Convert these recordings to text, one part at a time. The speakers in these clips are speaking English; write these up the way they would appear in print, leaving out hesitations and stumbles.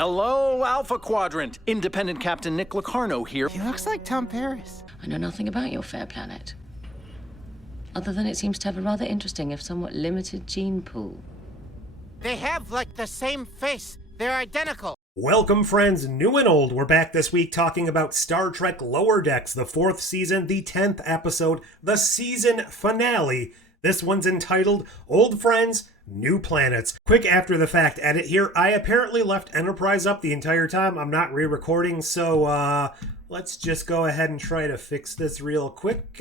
Hello, Alpha Quadrant. Independent Captain Nick Locarno here. He looks like Tom Paris. I know nothing about your fair planet, other than it seems to have a rather interesting, if somewhat limited, gene pool. They have, like, the same face. They're identical. Welcome, friends, new and old. We're back this week talking about Star Trek Lower Decks, the 4th season, the 10th episode, the season finale. This one's entitled Old Friends, New Planets. Quick after the fact edit here. I apparently left Enterprise up the entire time. I'm not re-recording, so let's just go ahead and try to fix this real quick.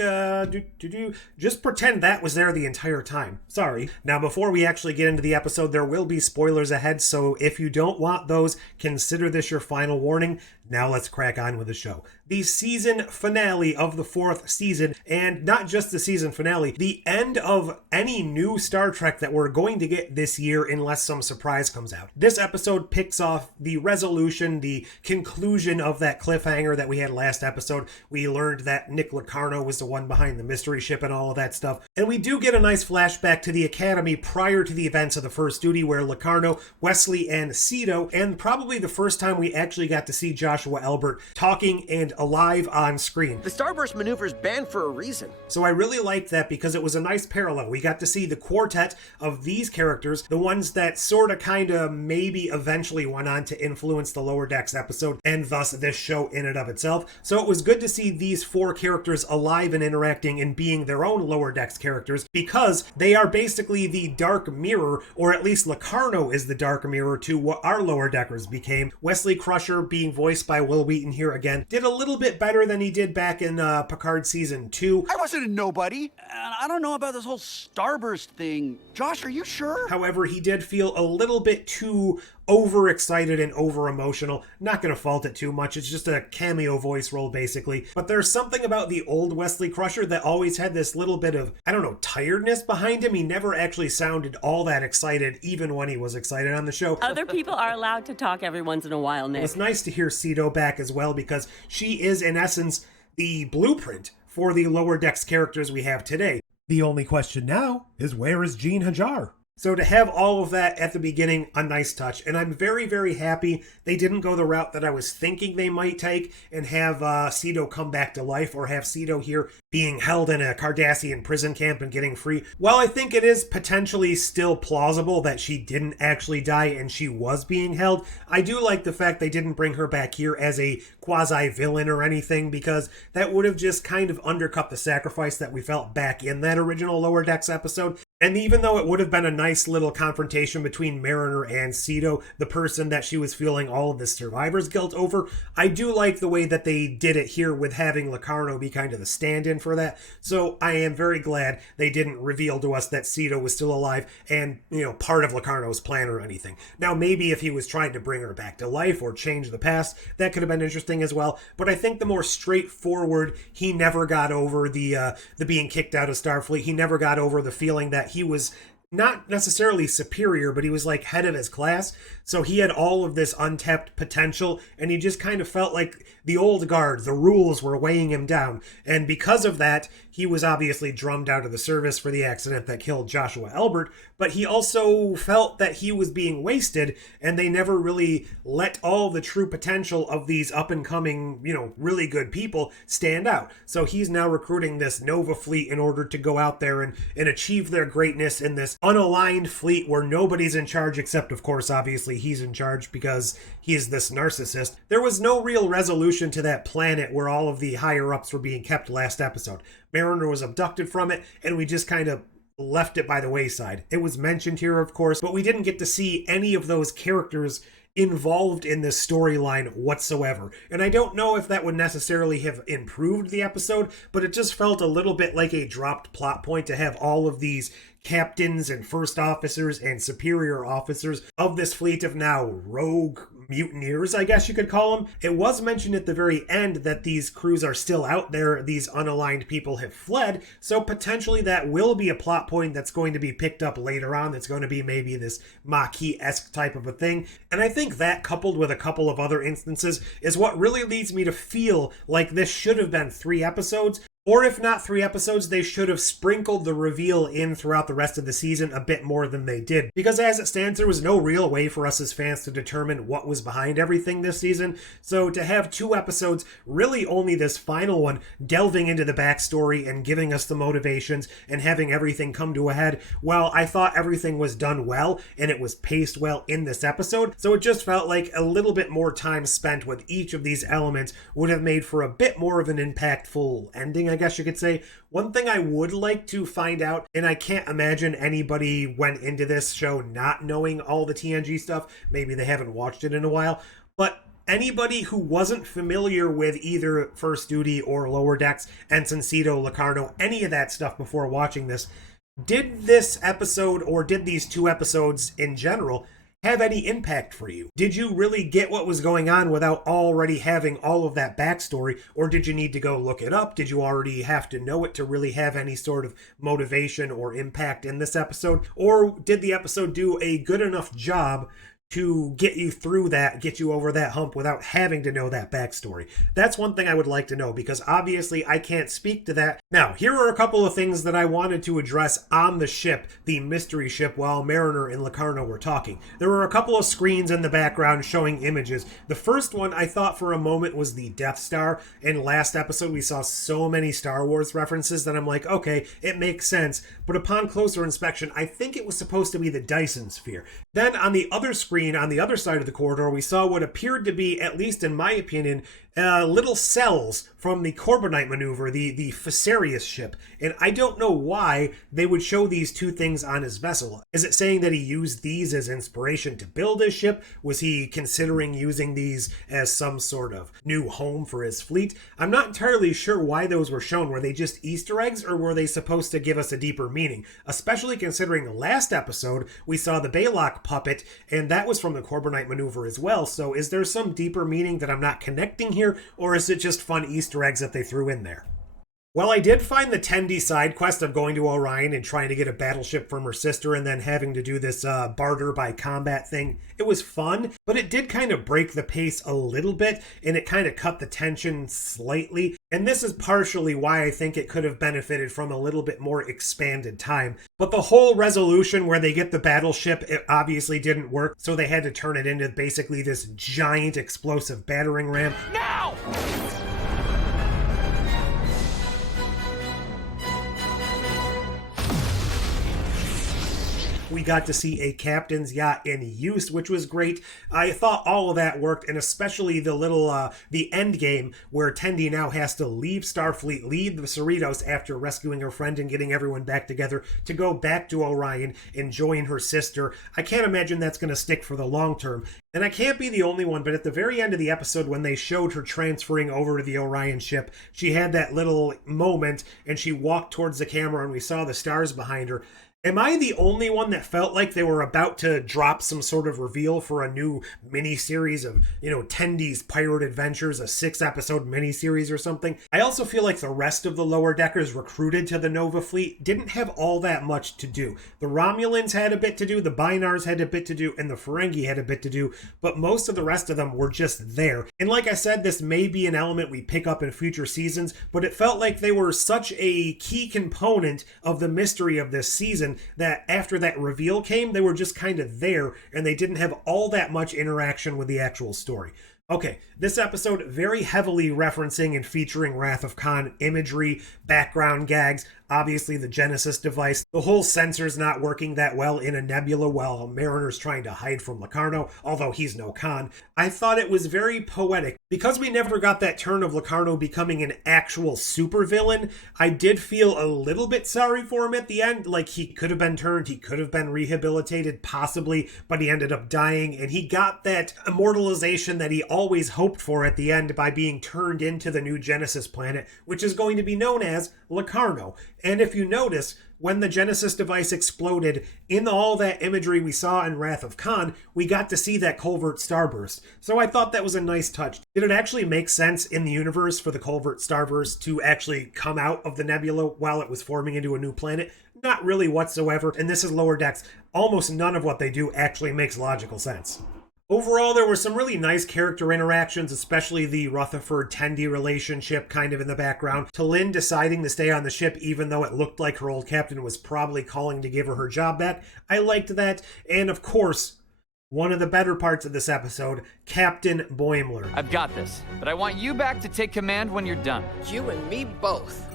Just pretend that was there the entire time. Sorry. Now, before we actually get into the episode, there will be spoilers ahead, so if you don't want those, consider this your final warning. Now let's crack on with the show. The season finale of the 4th season, and not just the season finale, the end of any new Star Trek that we're going to get this year unless some surprise comes out. This episode picks off the resolution, the conclusion of that cliffhanger that we had last episode. We learned that Nick Locarno was the one behind the mystery ship and all of that stuff. And we do get a nice flashback to the Academy prior to the events of the first duty where Locarno, Wesley, and Cito, and probably the first time we actually got to see Joshua Albert talking and alive on screen. The Starburst maneuver's banned for a reason. So I really liked that because it was a nice parallel. We got to see the quartet of these characters, the ones that sort of kind of maybe eventually went on to influence the Lower Decks episode and thus this show in and of itself. So it was good to see these 4 characters alive and interacting and being their own Lower Decks characters because they are basically the dark mirror, or at least Locarno is the dark mirror to what our Lower Deckers became. Wesley Crusher, being voiced by Will Wheaton here again, did a little bit better than he did back in Picard Season 2. I wasn't a nobody, and I don't know about this whole Starburst thing. Josh, are you sure? However, he did feel a little bit too overexcited and over-emotional. Not going to fault it too much. It's just a cameo voice role, basically. But there's something about the old Wesley Crusher that always had this little bit of, I don't know, tiredness behind him. He never actually sounded all that excited, even when he was excited on the show. Other people are allowed to talk every once in a while, Nick. It's nice to hear Cito back as well, because she is, in essence, the blueprint for the Lower Decks characters we have today. The only question now is, where is Jean Hajar? So to have all of that at the beginning, a nice touch. And I'm very, very happy they didn't go the route that I was thinking they might take and have Cito come back to life, or have Cito here being held in a Cardassian prison camp and getting free. While I think it is potentially still plausible that she didn't actually die and she was being held, I do like the fact they didn't bring her back here as a quasi-villain or anything, because that would have just kind of undercut the sacrifice that we felt back in that original Lower Decks episode. And even though it would have been a nice little confrontation between Mariner and Cito, the person that she was feeling all of this survivor's guilt over, I do like the way that they did it here with having Locarno be kind of the stand-in for that. So I am very glad they didn't reveal to us that Cito was still alive and, part of Locarno's plan or anything. Now, maybe if he was trying to bring her back to life or change the past, that could have been interesting as well. But I think the more straightforward, he never got over the being kicked out of Starfleet. He never got over the feeling that he was not necessarily superior, but he was like head of his class. So he had all of this untapped potential, and he just kind of felt like the old guard, the rules were weighing him down. And because of that, he was obviously drummed out of the service for the accident that killed Joshua Albert, but he also felt that he was being wasted, and they never really let all the true potential of these up-and-coming, really good people stand out. So he's now recruiting this Nova fleet in order to go out there and achieve their greatness in this unaligned fleet where nobody's in charge except, of course, obviously he's in charge because he's this narcissist. There was no real resolution to that planet where all of the higher-ups were being kept last episode. Mariner was abducted from it, and we just kind of left it by the wayside. It was mentioned here, of course, but we didn't get to see any of those characters involved in this storyline whatsoever. And I don't know if that would necessarily have improved the episode, but it just felt a little bit like a dropped plot point to have all of these captains and first officers and superior officers of this fleet of now rogue mutineers, I guess you could call them. It was mentioned at the very end that these crews are still out there, these unaligned people have fled, so potentially that will be a plot point that's going to be picked up later on, that's going to be maybe this Maquis-esque type of a thing. And I think that, coupled with a couple of other instances, is what really leads me to feel like this should have been 3 episodes, Or if not 3 episodes, they should have sprinkled the reveal in throughout the rest of the season a bit more than they did. Because as it stands, there was no real way for us as fans to determine what was behind everything this season. So to have 2 episodes, really only this final one, delving into the backstory and giving us the motivations and having everything come to a head, well, I thought everything was done well and it was paced well in this episode. So it just felt like a little bit more time spent with each of these elements would have made for a bit more of an impactful ending, I guess you could say. One thing I would like to find out, and I can't imagine anybody went into this show not knowing all the TNG stuff, maybe they haven't watched it in a while, but anybody who wasn't familiar with either First Duty or Lower Decks, Ensign Cito, Locarno, any of that stuff before watching this, did this episode, or did these 2 episodes in general, have any impact for you? Did you really get what was going on without already having all of that backstory, or did you need to go look it up? Did you already have to know it to really have any sort of motivation or impact in this episode? Or did the episode do a good enough job to get you through that, get you over that hump without having to know that backstory? That's one thing I would like to know, because obviously I can't speak to that. Now, here are a couple of things that I wanted to address on the ship, the mystery ship, while Mariner and Locarno were talking. There were a couple of screens in the background showing images. The first one I thought for a moment was the Death Star. In last episode, we saw so many Star Wars references that I'm like, okay, it makes sense. But upon closer inspection, I think it was supposed to be the Dyson Sphere. Then on the other screen, on the other side of the corridor, we saw what appeared to be, at least in my opinion, little cells from the Corbinite maneuver, the Facerius ship. And I don't know why they would show these 2 things on his vessel. Is it saying that he used these as inspiration to build his ship? Was he considering using these as some sort of new home for his fleet? I'm not entirely sure why those were shown. Were they just Easter eggs, or were they supposed to give us a deeper meaning? Especially considering last episode, we saw the Baylock puppet, and that was from the Corbinite maneuver as well. So is there some deeper meaning that I'm not connecting here, or is it just fun Easter eggs that they threw in there? Well, I did find the Tendi side quest of going to Orion and trying to get a battleship from her sister and then having to do this barter by combat thing. It was fun, but it did kind of break the pace a little bit, and it kind of cut the tension slightly. And this is partially why I think it could have benefited from a little bit more expanded time. But the whole resolution where they get the battleship, it obviously didn't work, so they had to turn it into basically this giant explosive battering ram. Now! We got to see a captain's yacht in use, which was great. I thought all of that worked, and especially the little, the end game where Tendi now has to leave Starfleet, leave the Cerritos after rescuing her friend and getting everyone back together to go back to Orion and join her sister. I can't imagine that's going to stick for the long term. And I can't be the only one, but at the very end of the episode when they showed her transferring over to the Orion ship, she had that little moment and she walked towards the camera and we saw the stars behind her. Am I the only one that felt like they were about to drop some sort of reveal for a new mini-series of, Tendi's Pirate Adventures, a 6-episode mini-series or something? I also feel like the rest of the Lower Deckers recruited to the Nova fleet didn't have all that much to do. The Romulans had a bit to do, the Bynars had a bit to do, and the Ferengi had a bit to do, but most of the rest of them were just there. And like I said, this may be an element we pick up in future seasons, but it felt like they were such a key component of the mystery of this season that after that reveal came, they were just kind of there and they didn't have all that much interaction with the actual story. Okay, this episode very heavily referencing and featuring Wrath of Khan imagery, background gags, obviously the Genesis device, the whole sensor's not working that well in a nebula while Mariner's trying to hide from Locarno, although he's no Khan. I thought it was very poetic. Because we never got that turn of Locarno becoming an actual supervillain, I did feel a little bit sorry for him at the end, like he could have been turned, he could have been rehabilitated, possibly, but he ended up dying, and he got that immortalization that he always hoped for at the end by being turned into the new Genesis planet, which is going to be known as Locarno. And if you notice, when the Genesis device exploded, in all that imagery we saw in Wrath of Khan, we got to see that Culvert starburst. So I thought that was a nice touch. Did it actually make sense in the universe for the Culvert starburst to actually come out of the nebula while it was forming into a new planet? Not really whatsoever. And this is Lower Decks. Almost none of what they do actually makes logical sense. Overall, there were some really nice character interactions, especially the Rutherford-Tendi relationship kind of in the background. T'Lyn deciding to stay on the ship even though it looked like her old captain was probably calling to give her job back. I liked that. And of course, one of the better parts of this episode, Captain Boimler. I've got this, but I want you back to take command when you're done. You and me both.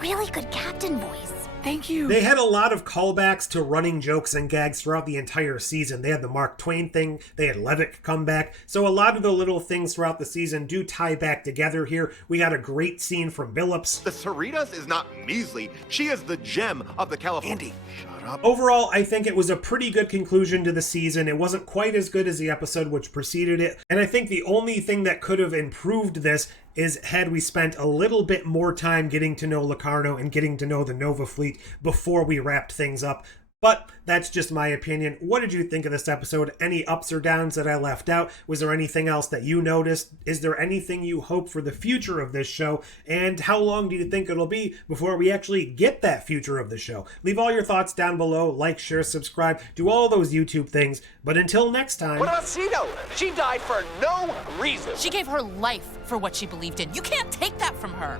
Really good captain voice. Thank you. They had a lot of callbacks to running jokes and gags throughout the entire season. They had the Mark Twain thing, they had Levick come back, so a lot of the little things throughout the season do tie back together here. We got a great scene from Billups. The Cerritos is not measly, she is the gem of the California. Andy, shut up. Overall, I think it was a pretty good conclusion to the season. It wasn't quite as good as the episode which preceded it, and I think the only thing that could have improved this is had we spent a little bit more time getting to know Locarno and getting to know the Nova fleet before we wrapped things up. But that's just my opinion. What did you think of this episode? Any ups or downs that I left out? Was there anything else that you noticed? Is there anything you hope for the future of this show? And how long do you think it'll be before we actually get that future of the show? Leave all your thoughts down below. Like, share, subscribe. Do all those YouTube things. But until next time... What about Cito? She died for no reason. She gave her life for what she believed in. You can't take that from her.